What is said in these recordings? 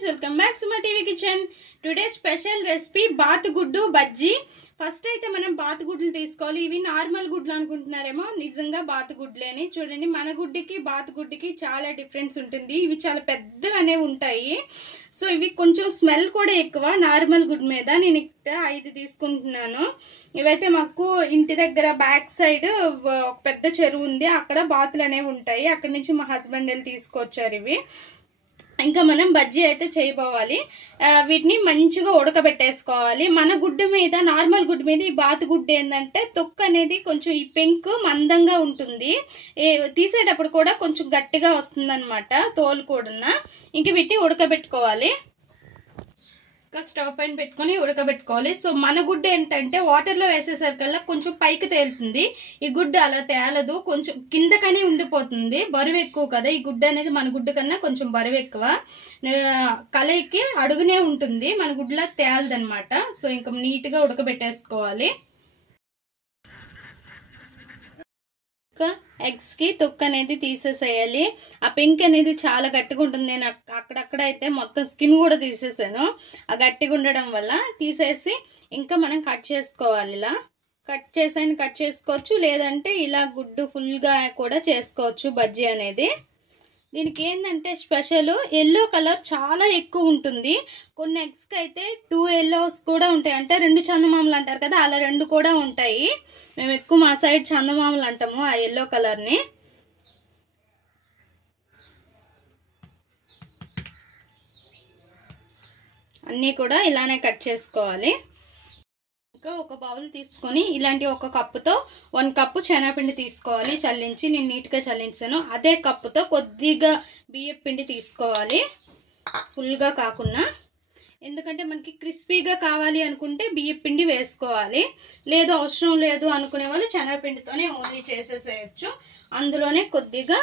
friends, welcome back to my TV kitchen. Today's special recipe bath guddu bajji. First అయితే మనం bath గుడ్లు తీసుకోవాలి. ఇవి నార్మల్ గుడ్లు అనుకుంటున్నారేమో, నిజంగా బాత్ గుడ్లేని. చూడండి, మన గుడ్డికి బాత్ గుడ్డికి చాలా డిఫరెన్స్ ఉంటుంది. ఇవి చాలా పెద్దవనే ఉంటాయి. సో ఇవి కొంచెం స్మెల్ కూడా ఎక్కువ నార్మల్ గుడ్ మీద. నేను ఇక్కడ 5 తీసుకుంటున్నాను. ఇవైతే మాకు ఇంటి దగ్గర బ్యాక్ సైడ్ ఒక పెద్ద చెరువు ఉంది, అక్కడ బాతులు అనేవి ఉంటాయి. అక్కడ నుంచి మా హస్బెండ్ వెళ్ళి తీసుకొచ్చారు ఇవి. ఇంకా మనం బజ్జీ అయితే చేయబోవాలి. వీటిని మంచిగా ఉడకబెట్టేసుకోవాలి. మన గుడ్డు మీద, నార్మల్ గుడ్డు మీద ఈ బాతు గుడ్డు ఏంటంటే తొక్కు అనేది కొంచెం ఈ పెంకు మందంగా ఉంటుంది. తీసేటప్పుడు కూడా కొంచెం గట్టిగా వస్తుంది అనమాట, తోలు కూడా. ఇంక వీటిని ఉడకబెట్టుకోవాలి. ఇంకా స్టవ్ పైన పెట్టుకొని ఉడకబెట్టుకోవాలి. సో మన గుడ్డు ఏంటంటే వాటర్లో వేసేసరికల్లా కొంచెం పైకి తేలుతుంది. ఈ గుడ్డు అలా తేలదు, కొంచెం కిందకనే ఉండిపోతుంది. బరువు ఎక్కువ కదా ఈ గుడ్డు అనేది, మన గుడ్డు కన్నా కొంచెం బరువు ఎక్కువ. కలయికి అడుగునే ఉంటుంది, మన గుడ్డులా తేలదనమాట. సో ఇంకా నీట్గా ఉడకబెట్టేసుకోవాలి. ఎగ్స్ కి తొక్కు అనేది తీసేసేయాలి. ఆ పింక్ అనేది చాలా గట్టిగా ఉంటుంది. నేను అక్కడక్కడ అయితే మొత్తం స్కిన్ కూడా తీసేసాను, ఆ గట్టిగా ఉండడం వల్ల. తీసేసి ఇంకా మనం కట్ చేసుకోవాలి. ఇలా కట్ చేసుకోవచ్చు, లేదంటే ఇలా గుడ్డు ఫుల్గా కూడా చేసుకోవచ్చు బజ్జీ అనేది. దీనికి ఏంటంటే స్పెషల్ ఎల్లో కలర్ చాలా ఎక్కువ ఉంటుంది. కొన్ని ఎగ్స్కి అయితే 2 ఎల్లోస్ కూడా ఉంటాయి, అంటే 2 చందమామలు అంటారు కదా, అలా 2 కూడా ఉంటాయి. మేము ఎక్కువ మా సైడ్ చందమామలు అంటాము ఆ ఎల్లో కలర్ని. అన్నీ కూడా ఇలానే కట్ చేసుకోవాలి. ఇంకా ఒక బౌల్ తీసుకొని ఇలాంటి ఒక కప్పుతో 1 కప్పు శనగపిండి తీసుకోవాలి చల్లించి. నేను నీట్గా చల్లించాను. అదే కప్పుతో కొద్దిగా బియ్యం పిండి తీసుకోవాలి, ఫుల్గా కాకుండా. ఎందుకంటే మనకి క్రిస్పీగా కావాలి అనుకుంటే బియ్యం పిండి వేసుకోవాలి, లేదు అవసరం లేదు అనుకునే వాళ్ళు శనగపిండితోనే ఓన్లీ చేసేసేయచ్చు. అందులోనే కొద్దిగా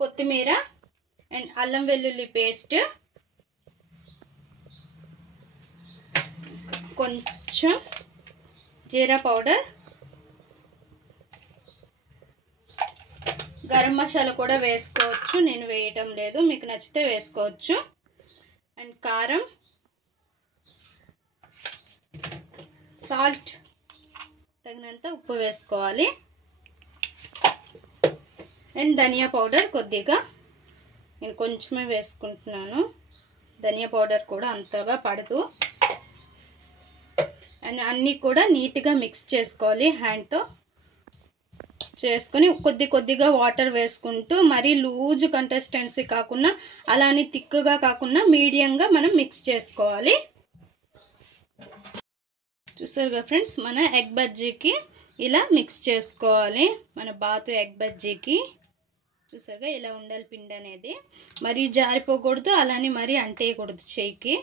కొత్తిమీర అండ్ అల్లం వెల్లుల్లి పేస్ట్, కొంచెం జీరా పౌడర్, గరం మసాలా కూడా వేసుకోవచ్చు. నేను వేయటం లేదు, మీకు నచ్చితే వేసుకోవచ్చు. అండ్ కారం, సాల్ట్, తగినంత ఉప్పు వేసుకోవాలి. అండ్ ధనియా పౌడర్ కొద్దిగా, నేను కొంచెమే వేసుకుంటున్నాను. ధనియా పౌడర్ కూడా అంతగా పడదు. అండ్ అన్నీ కూడా నీట్గా మిక్స్ చేసుకోవాలి. హ్యాండ్తో చేసుకొని కొద్దిగా వాటర్ వేసుకుంటూ, మరీ లూజ్ కన్సిస్టెన్సీ కాకుండా అలానే థిక్గా కాకుండా మీడియంగా మనం మిక్స్ చేసుకోవాలి. చూసారుగా ఫ్రెండ్స్, మన ఎగ్ బజ్జీకి ఇలా మిక్స్ చేసుకోవాలి. మన బాతు ఎగ్ బజ్జీకి చూసారుగా ఇలా ఉండాలి పిండి అనేది. మరీ జారిపోకూడదు, అలానే మరీ అంటేయకూడదు చేయికి.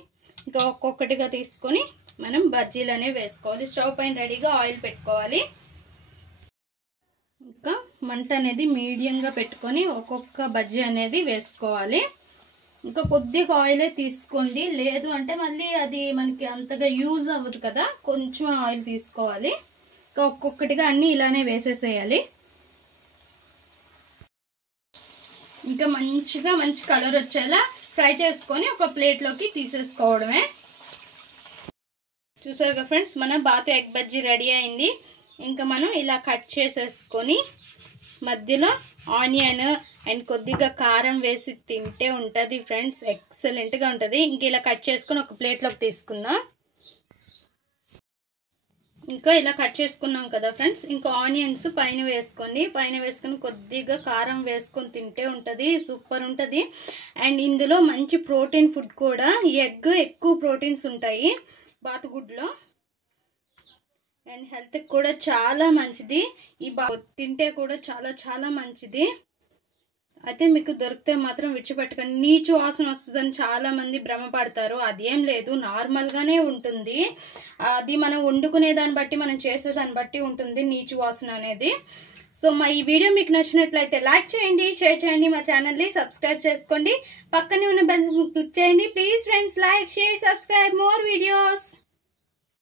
ఇంకా ఒక్కొక్కటిగా తీసుకొని మనం బజ్జీలు అనేవి వేసుకోవాలి. స్టవ్ పైన రెడీగా ఆయిల్ పెట్టుకోవాలి. ఇంకా మంట అనేది మీడియంగా పెట్టుకొని ఒక్కొక్క బజ్జీ అనేది వేసుకోవాలి. ఇంకా కొద్దిగా ఆయిలే తీసుకోండి, లేదు అంటే మళ్ళీ అది మనకి అంతగా యూజ్ అవ్వదు కదా, కొంచెం ఆయిల్ తీసుకోవాలి. ఇంకా ఒక్కొక్కటిగా అన్నీ ఇలానే వేసేసేయాలి. ఇంకా మంచి కలర్ వచ్చేలా ఫ్రై చేసుకొని ఒక ప్లేట్లోకి తీసేసుకోవడమే. చూసారుగా ఫ్రెండ్స్, మన బాతు ఎగ్ బజ్జీ రెడీ అయింది. ఇంకా మనం ఇలా కట్ చేసేసుకొని మధ్యలో ఆనియన్ అండ్ కొద్దిగా కారం వేసి తింటే ఉంటుంది ఫ్రెండ్స్, ఎక్సలెంట్గా ఉంటుంది. ఇంక ఇలా కట్ చేసుకొని ఒక ప్లేట్లోకి తీసుకుందాం. ఇంకా ఇలా కట్ చేసుకున్నాం కదా ఫ్రెండ్స్, ఇంకా ఆనియన్స్ పైన వేసుకోండి. పైన వేసుకొని కొద్దిగా కారం వేసుకొని తింటే ఉంటుంది, సూపర్ ఉంటుంది. అండ్ ఇందులో మంచి ప్రోటీన్ ఫుడ్ కూడా. ఈ ఎగ్ ఎక్కువ ప్రోటీన్స్ ఉంటాయి బాతుగుడ్లో, అండ్ హెల్త్కి కూడా చాలా మంచిది. ఈ తింటే కూడా చాలా మంచిది. అయితే మీకు దొరికితే మాత్రం విడిచిపెట్టకండి. నీచు వాసన వస్తుందని చాలా మంది భ్రమపడతారు, అదేం లేదు, నార్మల్గానే ఉంటుంది. అది మనం వండుకునే దాన్ని బట్టి, మనం చేసేదాన్ని బట్టి ఉంటుంది నీచు వాసన అనేది. సో మా ఈ వీడియో మీకు నచ్చినట్లయితే లైక్ చేయండి, షేర్ చేయండి, మా ఛానల్ని సబ్స్క్రైబ్ చేసుకోండి, పక్కనే ఉన్న బెల్ క్లిక్ చేయండి. Please friends, like, share, subscribe more videos.